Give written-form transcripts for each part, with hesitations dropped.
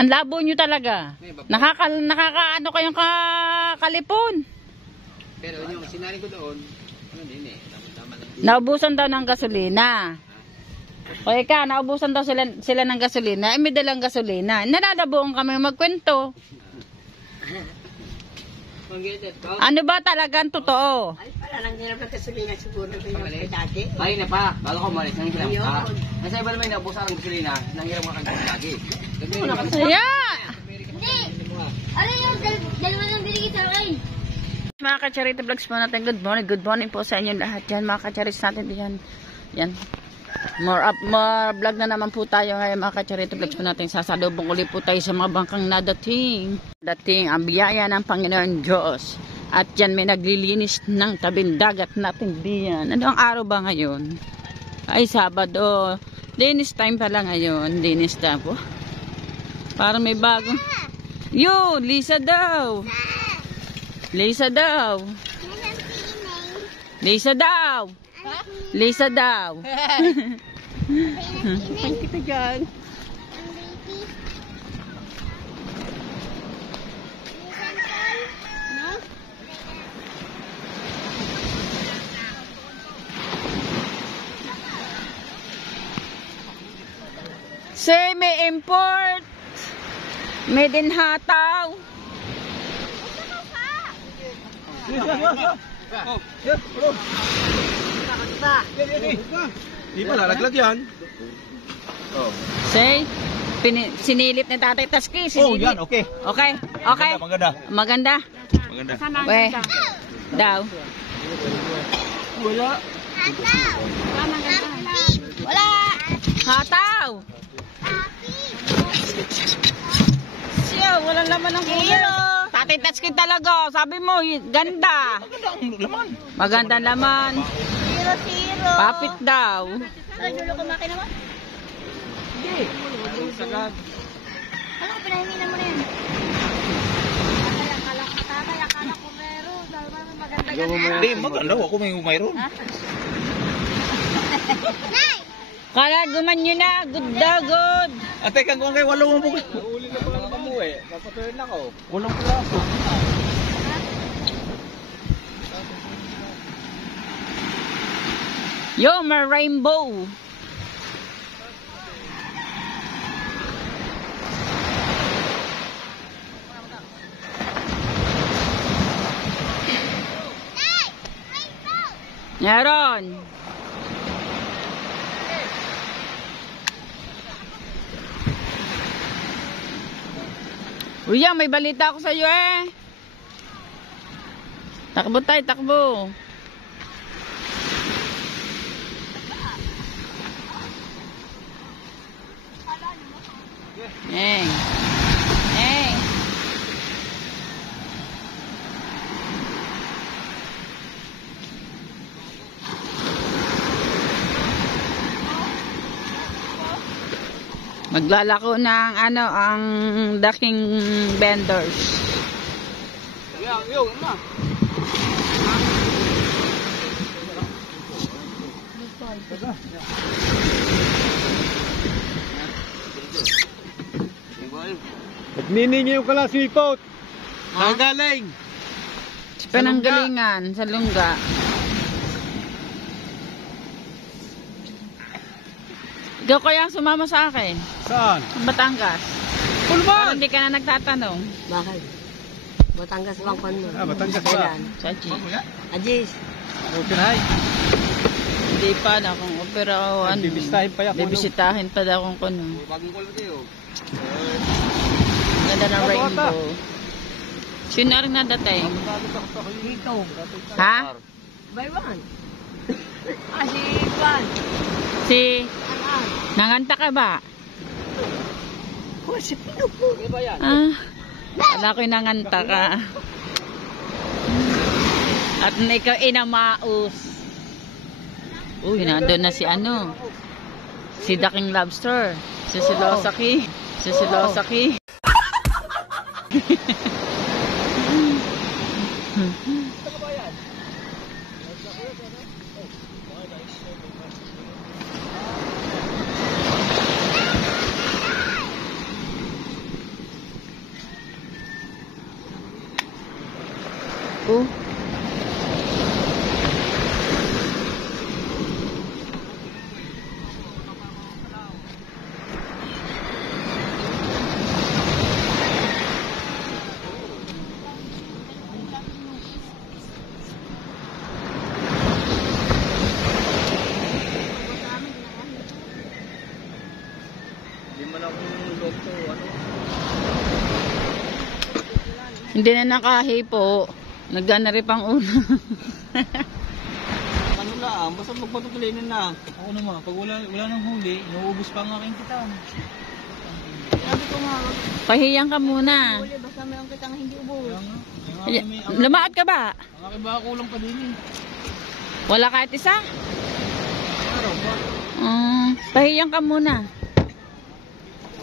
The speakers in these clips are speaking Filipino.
Ang labo nyo talaga. Nakakaano kayong kalipon. Pero yung sinari ko doon, ano din eh, Naubusan daw ng gasolina. O ika, naubusan daw sila ng gasolina. May dalang gasolina. Nalalabuan kami magkwento. Ano ba talagang totoo? Ay, pala lang nila ng gasolina siguro kay dati. ay na pa, bago ko umalis, nangihiram ka. Nasa iba naman naubusan ng gasolina, nangihiram ka kang lagi. Yeah! Hindi! Ano yung dalawa ng binigay sa akin? Mga ka-charity vlogs po natin, good morning po sa inyo lahat yan, mga ka-charities natin diyan. Yan. More vlog na naman po tayo ngayon, mga ka-charity vlogs po natin. Sasalubong ulit po tayo sa mga bangkang nadating. Dating ang biyaya ng Panginoon Diyos. At yan may naglilinis ng tabing dagat natin diyan. Ano ang araw ba ngayon? Ay, Sabado. Linis time pala ngayon. Linis na po. Parang may bagong... Yo, Lisa daw. Lisa daw. Lisa daw. Lisa daw. Ipan kita dyan. Say may import. Made in Hataw. Di ba lalaglag yan? Oh. Say, sinilip ni Tatay Taski. Oh, Sinilip. yan, okay. Okay, okay. Maganda. Maganda. Maganda. We, daw. Wala. Wala! Hataw. Siya, walang laman ng cooler. Tatay Taski talaga. Sabi mo, ganda. Maganda ang laman. Maganda laman. Zero. Papit daw. Ano, Julo kumaki naman? Hindi. Ang sagad. Ano ko pinahinginan mo na yan? Akala ko meron. Maganda yan. Hindi, maganda. Ako may mayroon. Kala guman nyo na. Good daw, good. Ate, kang kung kay walong mo bukas. Uli na pala kamo eh. Papatuloy na ako. Walong plato. Yo, may rainbow. Meron. Uya, may balita ako sa iyo eh. Takbo tayo, takbo. Eng. Eng. Maglalako ng ano ang daking vendors. Yung na. Nagniningi yung kalasipot. Saan galing? Pananggalingan sa Lungga. Ikaw kaya ang sumama sa akin? Saan? Sa Batangas. Parang Pulman! hindi ka na nagtatanong. Bakit? Batangas bangkon mo. Ah, Batangas ba? Kailan? Sa G. Ajis. Okay na hay. Hindi pa na kung opera o ano. Bibisitahin pa yan. Bibisitahin pa daw kung kuno. Bagong kulot eh oh. Ganda ng rainbow. Sino rin nadating? Ikaw. Ha? By one. Si Juan. Si... Nanganta ka ba? Oh, si Pino po. Ah, wala ko yung nanganta ka. At ikaw inamaus. Uy, nandun na si ano. Si Daking Lobster. Si Silosaki. Si Silosaki. Hindi man ako doktor, ano. Hindi na nakahipo. Nagana rin pang una. Ano lang, basta magpatutulinin na. Ako naman, pag wala nang huli, inuubos pa ang aking kita. Sabi ko nga, Pahiyang ka muna. huli, basta mayroon kitang hindi ubos. Kaya nga, Lumaad ka ba? ang aking baka kulang pa din eh. Wala kahit isa? Araw ba? Pahiyang ka muna.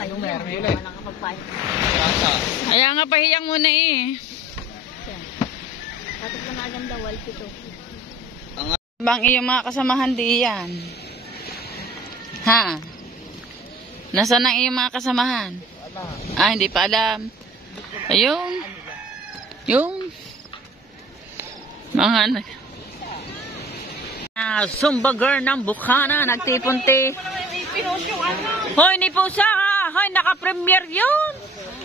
Ayaw meron naman nakapagpahin. Kasa. Kaya nga pahiyang muna eh. Tapos na nga daw, walpito. Bang iyong mga kasamahan di yan? Ha? Nasaan ang iyong mga kasamahan? Hindi pa alam. Ayun. Yung mga Zumba girl ng Bukana nagtipunti. Hoy, ni Pusa ha. Hoy, naka-premiere yun.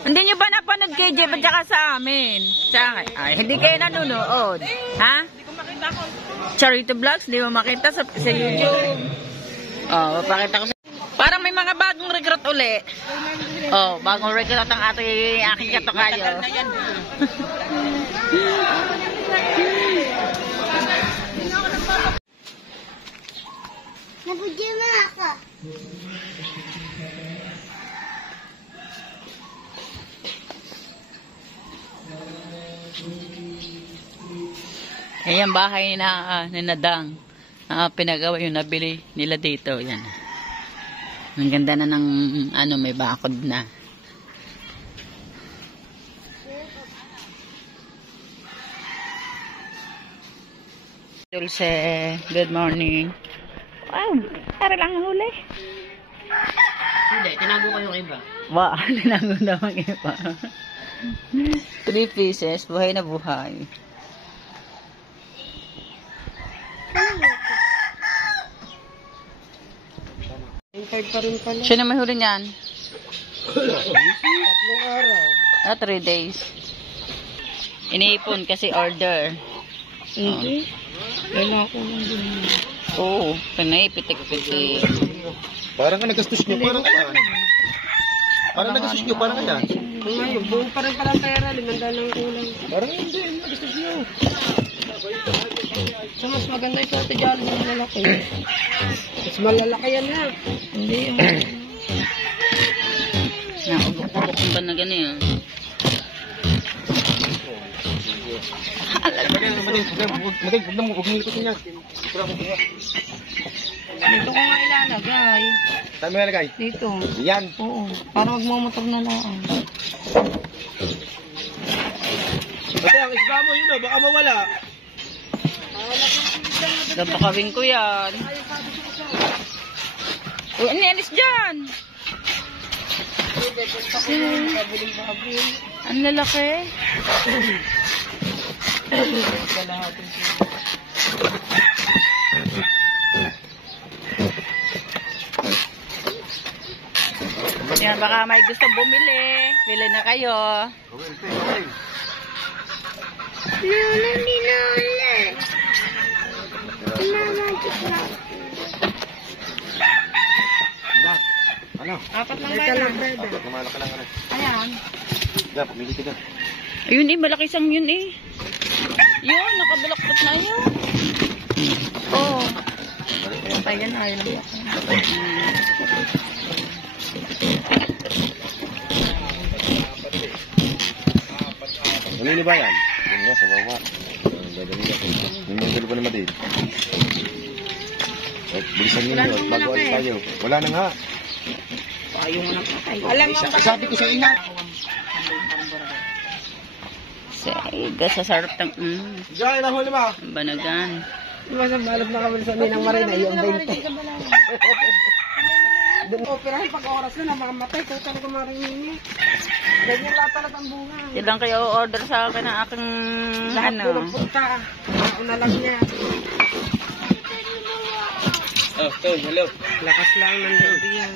Hindi nyo ba napanood kay Jeff at saka sa amin? Sa akin. Ay, hindi kayo nanonood. Ha? Charity Vlogs, di mo makita sa YouTube. Oh, mapakita ko sa... Parang may mga bagong recruit uli. Oh, bagong recruit ang aking katokayo. Nabudya mo ako. Ayan, bahay na ninadang. Pinagawa yung nabili nila dito. Yan. Ang ganda na ng may bakod na. Dulce, good morning. Wow, tara lang ang huli. Hindi, tinago ko yung iba. Wow, tinanong daw ang iba. 3 pieces, buhay na buhay. Third pa rin pala. Sino may huli niyan? 3 araw. 3 days. Iniipon kasi order. Hindi. Wala ko lang din. Oo, panay pitik-pitik. Parang ka nagastos nyo, parang ka. Parang nagastos nyo, parang ka. Ngayon, buo pa rin pala pera. 500 ng kulang. Parang hindi, nagastos nyo. So, mas maganda ito ate Jolly ng lalaki. Mas malalaki yan na. Hindi yung... Naugok-ugok ba na gano'n? Huwag mo likutin niya. Dito ko nga ilalagay. Saan mo nalagay? Dito. Yan. Oo. Para magmamotor na lang. Ate, ang isda mo yun, baka mawala. Napakawin ko yan. Uy, ano yan is dyan? Ang lalaki. Yan, baka may gusto bumili. Bili na kayo. Lola, ni Lola. Mama, Ano? apat lang ba yan? Kumala ka lang. Ayan. Yan, pumili ka na. Ayun eh, malaki sang yun eh. Yun, nakabalaktot na yun. Oh. Ayan, ayaw lang. Manili ba yan? Yun nga, sa baba. Dadali ako. Yung yung dalo pa naman din. Bilisan nyo yun. Bago alis tayo. Wala na nga. Alam mo ba? Sabi ko sa ingat. Sige, sa sarap ng Diyan, nahuli ba? banagan. Masang balog na kami sa Ninang Marina, yung 20. Operahan pag oras na, mamamatay. Total ko marinig. Ganyan lahat talaga ang bunga. Ilang kayo order sa akin ng aking Lahat tulog punta. Ako na lang niya. Oh, hello. Lakas lang ng loob yan.